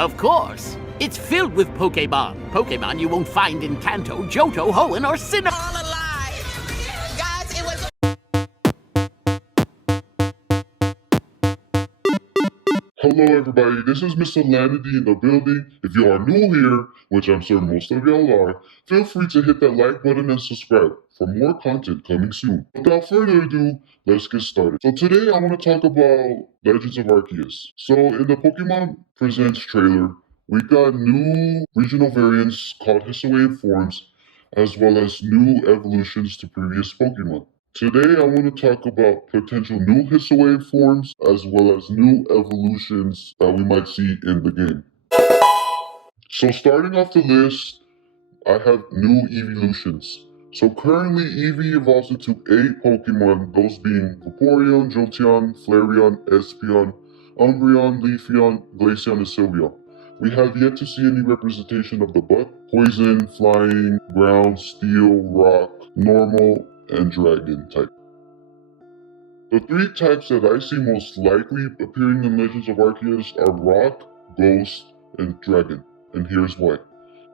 Of course. It's filled with Pokemon. Pokemon you won't find in Kanto, Johto, Hoenn, or Sinnoh. All alive. Guys, it was Hello everybody, this is Mr. Lanity in the building. If you are new here, which I'm sure most of y'all are, feel free to hit that like button and subscribe for more content coming soon. Without further ado, let's get started. So today I want to talk about Legends of Arceus. So in the Pokemon Presents trailer, we got new regional variants called Hisuian forms, as well as new evolutions to previous Pokemon. Today, I want to talk about potential new Hissaway forms as well as new evolutions that we might see in the game. So, starting off the list, I have new evolutions. So, currently, Eevee evolves into 8 Pokemon, those being Vaporeon, Jolteon, Flareon, Espeon, Umbreon, Leafeon, Glaceon, and Sylveon. We have yet to see any representation of the butt, Poison, Flying, Ground, Steel, Rock, Normal, and Dragon type. The 3 types that I see most likely appearing in Legends of Arceus are Rock, Ghost, and Dragon, and here's why.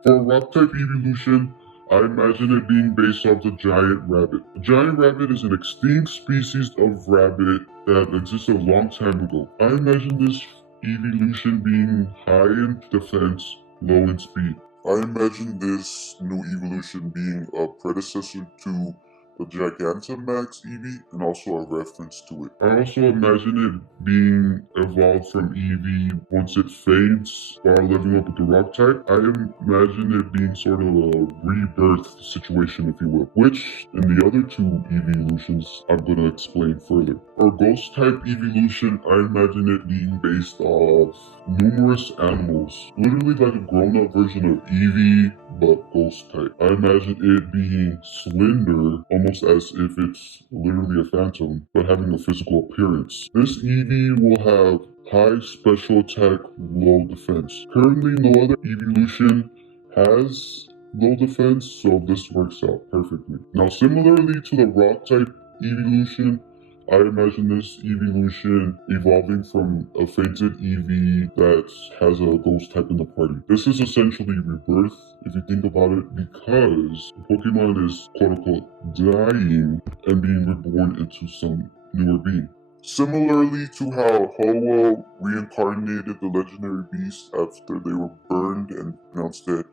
For a Rock type evolution, I imagine it being based off the giant rabbit. A giant rabbit is an extinct species of rabbit that existed a long time ago. I imagine this evolution being high in defense, low in speed. I imagine this new evolution being a predecessor to the Gigantamax Eevee and also a reference to it. I also imagine it being evolved from Eevee once it faints while living up with the Rock type. I imagine it being sort of a rebirth situation, if you will, which in the other 2 evolutions I'm going to explain further. Our Ghost type evolution, I imagine it being based off numerous animals, literally like a grown-up version of Eevee, but Ghost type. I imagine it being slender, almost as if it's literally a phantom, but having a physical appearance. This Eevee will have high special attack, low defense. Currently, no other evolution has low defense, so this works out perfectly. Now, similarly to the Rock type evolution, I imagine this evolution evolving from a fainted Eevee that has a ghost type in the party. This is essentially rebirth, if you think about it, because Pokemon is quote-unquote dying and being reborn into some newer being. Similarly to how Hoa reincarnated the legendary beast after they were burned and pronounced dead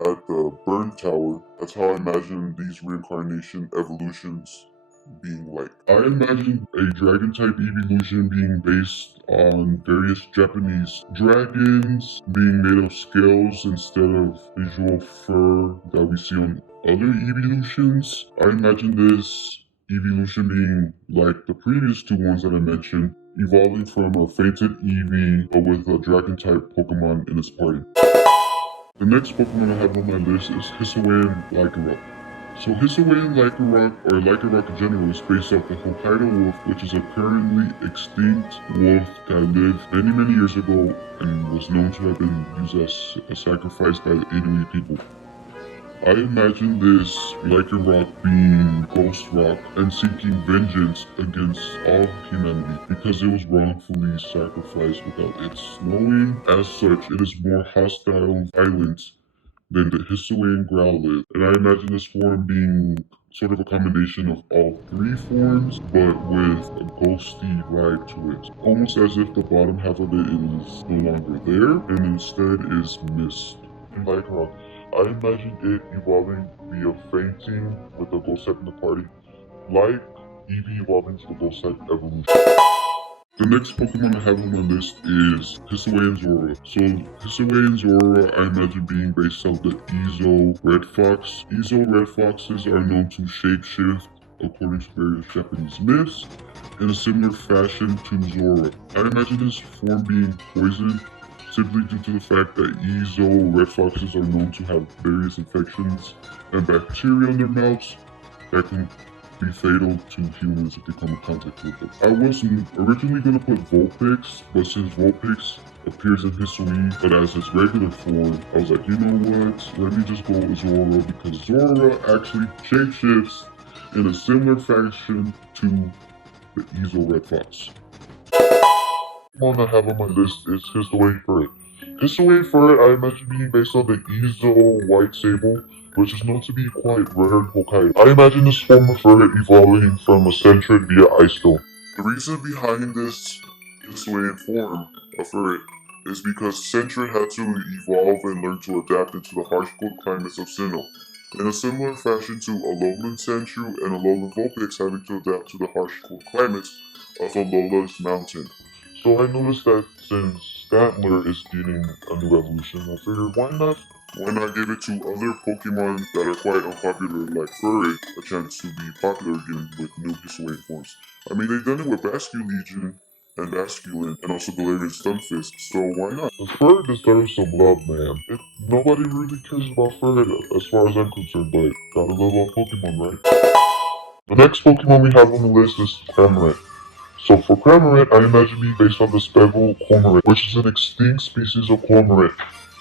at the Burn Tower, that's how I imagine these reincarnation evolutions being like. I imagine a dragon type evolution being based on various Japanese dragons being made of scales instead of visual fur that we see on other evolutions. I imagine this evolution being like the previous 2 ones that I mentioned, evolving from a fainted Eevee but with a dragon type Pokemon in its party. The next Pokemon I have on my list is Hisuian Lycanroc. So Hisuian Lycanroc, or Lycanroc in general, is based off the Hokkaido wolf, which is a currently extinct wolf that lived many years ago and was known to have been used as a sacrifice by the Inuit people. I imagine this Lycanroc being Ghost Rock and seeking vengeance against all humanity because it was wrongfully sacrificed without its knowing. As such, it is more hostile and violent than the Hisuian Growlithe, and I imagine this form being sort of a combination of all 3 forms, but with a ghosty vibe to it. Almost as if the bottom half of it is no longer there, and instead is mist. In Lycanroc, I imagine it evolving via fainting with the ghost type in the party, like Eevee evolving to the ghost type evolution. The next Pokemon I have on my list is Hisuian Zora. So Hisuian Zora, I imagine being based off the Ezo Red Fox. Ezo Red Foxes are known to shapeshift according to various Japanese myths in a similar fashion to Zora. I imagine this form being poisoned simply due to the fact that Ezo Red Foxes are known to have various infections and bacteria in their mouths that can be fatal to humans if they come in contact with them. I was originally going to put Vulpix, but since Vulpix appears in Hisuian but as its regular form, I was like, you know what, let me just go with Zora because Zora actually shapeshifts in a similar fashion to the Ezo Red Fox. One I have on my list is Hissaway Bird. Hissaway fur, I imagine being based on the Ezo white sable, which is known to be quite rare in Hokkaido. I imagine this form of fur evolving from a centrid via ice stone. The reason behind this Hisuian form of fur is because Centrid had to evolve and learn to adapt into the harsh cold climates of Sinnoh, in a similar fashion to Alolan Sandshrew and Alolan Vulpix having to adapt to the harsh cold climates of Alola's mountain. So I noticed that since Stantler is getting a new evolution, I figured why not give it to other Pokemon that are quite unpopular like Furry a chance to be popular again with new Hisuian forms. I mean, they've done it with Basculegion and Basculin and also Galarian Stunfisk, so why not? The Fur deserves some love, man. Nobody really cares about Fur as far as I'm concerned, but gotta love all Pokemon, right? The next Pokemon we have on the list is Cramorant. So for Cramorant, I imagine being based on the Speckle Cormorant, which is an extinct species of cormorant,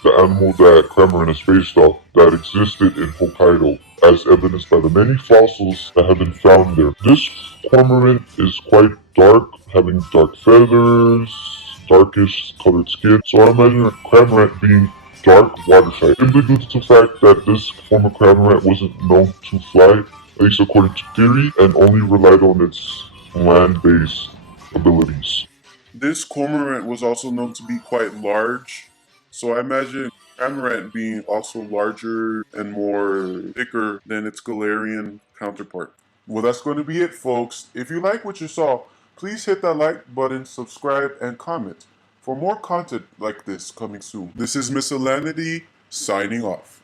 the animal that Cramorant is based off, that existed in Hokkaido, as evidenced by the many fossils that have been found there. This cormorant is quite dark, having dark feathers, darkish colored skin, so I imagine Cramorant being dark water type, simply due to the fact that this form of Cramorant wasn't known to fly, at least according to theory, and only relied on its land-based abilities. This cormorant was also known to be quite large, so I imagine Cramorant being also larger and more thicker than its Galarian counterpart. Well, that's going to be it, folks. If you like what you saw, please hit that like button, subscribe, and comment for more content like this coming soon. This is Miscelanity signing off.